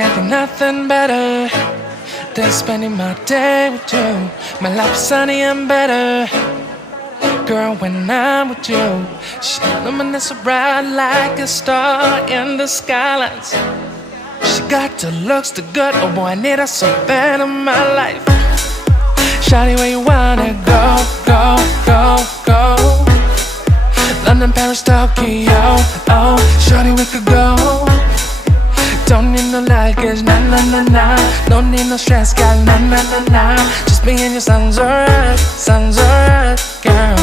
can't think nothing better than spending my day with you. My life is sunny and better, girl, when I'm with you. She illuminates so bright like a star in the skylines. She got the looks, the good, oh boy, I need her so bad in my life. Shawty, where you wanna go, go, go, go? London, Paris, Tokyo, oh, shawty, we could go. Don't need no luggage, nah, nah, nah, nah. Don't need no stress, girl, nah, nah, nah, nah. Just me and your sun's alright, girl.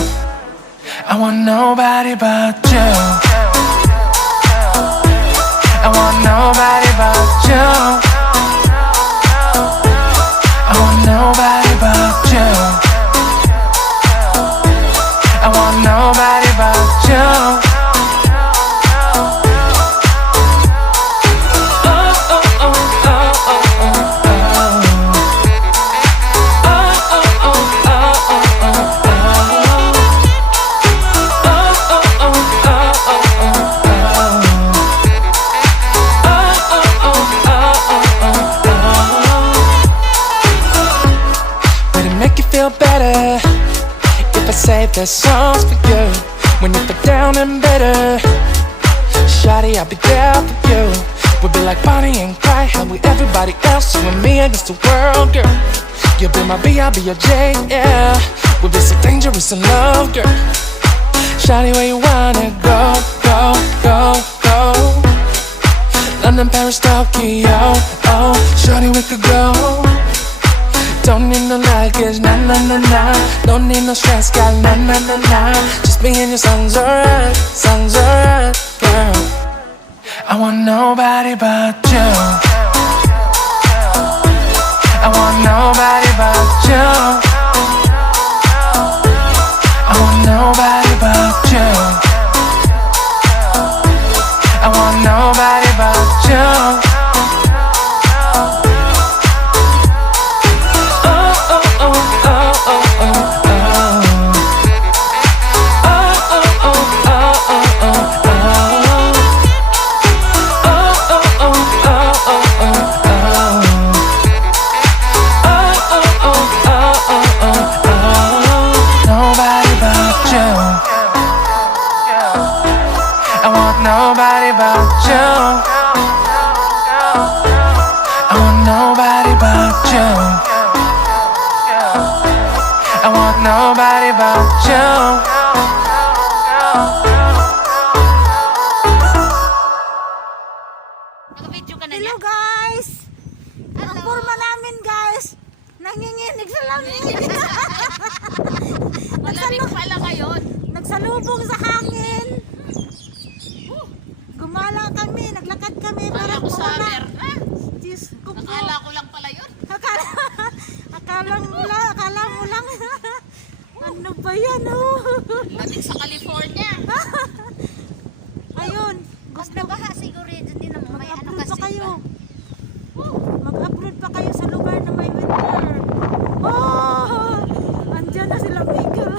I want nobody but you. I want nobody but you. I want nobody but you. I want nobody but you. Feel better if I save the songs for you. When you feel down and bitter, shawty, I'll be there for you. We'll be like Bonnie and Clyde, how with everybody else, you and me against the world, girl. You'll be my B, I'll be your J, yeah. We'll be so dangerous in love, girl. Shawty, where you wanna go, go, go, go? London, Paris, Tokyo, oh, shawty, we could go. Don't need no luggage, nah, nah, nah, nah. Don't need no stress, girl, nah, nah, nah, nah. Just me and your sun's alright, girl. I want nobody but you. I want nobody but you. I want nobody but you. I want nobody but you. Nobody but you. I want nobody but you. I want nobody but you. Hello guys. Ang forma namin guys, nanginginig sa lamig. Malamig pala kayo. Nagsalubong sa hangin. Gumala kami, naglakad kami para summer. Diyos ko po. Akala ko lang pala yun. Akala mo lang. Ano ba yan oh? Lamig sa California. Ayun. Mas nabaha siguro yun. Hindi naman may ano kasi. Mag-upload pa kayo sa lugar na may winter. Oh! Andyan na sila Miguel.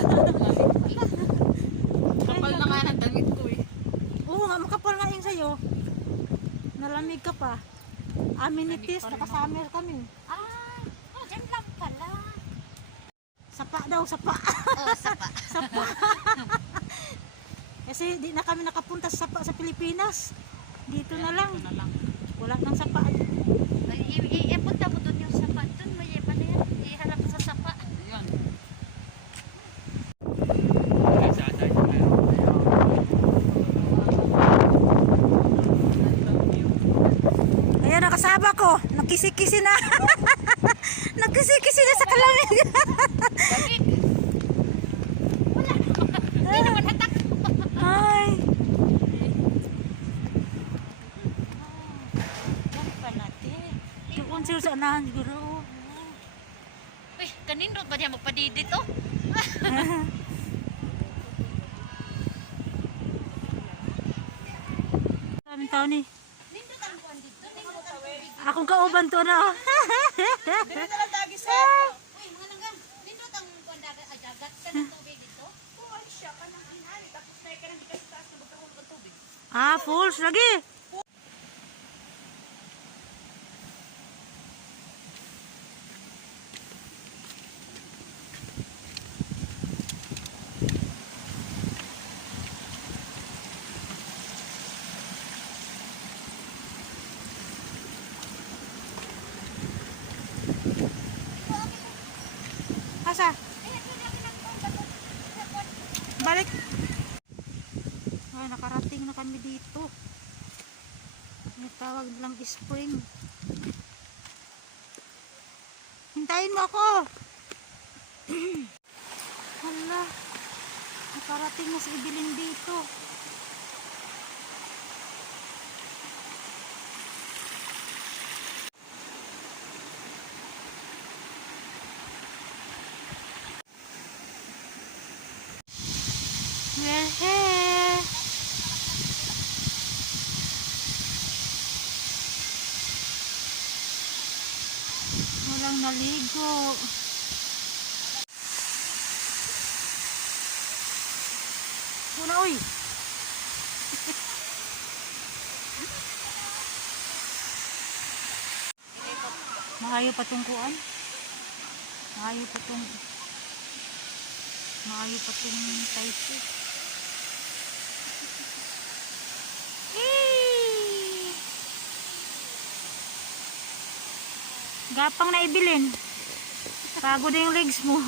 Kapal na nga ng damit ko eh. Oo nga, makapal nga yung sa'yo. Nalamig ka pa. Amenities, nakasummer kami. Dyan lang pala. Sapa daw, sapa. Oh, sapa. Sapa. Kasi di na kami nakapunta sa sapa sa Pilipinas. Dito na lang. Wala nang sapa. Ipunta mo dun yung sapa. Dun may pala yan. Iharap sa sapa. Yun. Ayan, nakasaba ko. Nakisi-kisi na. Nakisi-kisi na sa kalamig. Wala. Hindi naman hatak. Ay. Yung unsil sa anahan siguro. Uy, kanino ba niya magpadidit oh? Maraming tao ni. Akong kauban to na. Dili na lang dagi sa. Uy, mga nanggan. Nindot ang dagat ajagat ka ng tubig dito. Oo, siya ka nang inani tapos na ka nang dikas taas na magkahulog ng tubig. Ah, falls lagi. asa? Balik. Ay, nakarating na kami dito. May tawag lang spring. Hintayin mo ako. Hala. Nakarating na si Evelyn dito. Wehe. Walang naligo. Una, uy. Maayo pa tong kuan. Maayo pa tong type. Gapang na ibilin. Pagod na yung legs mo.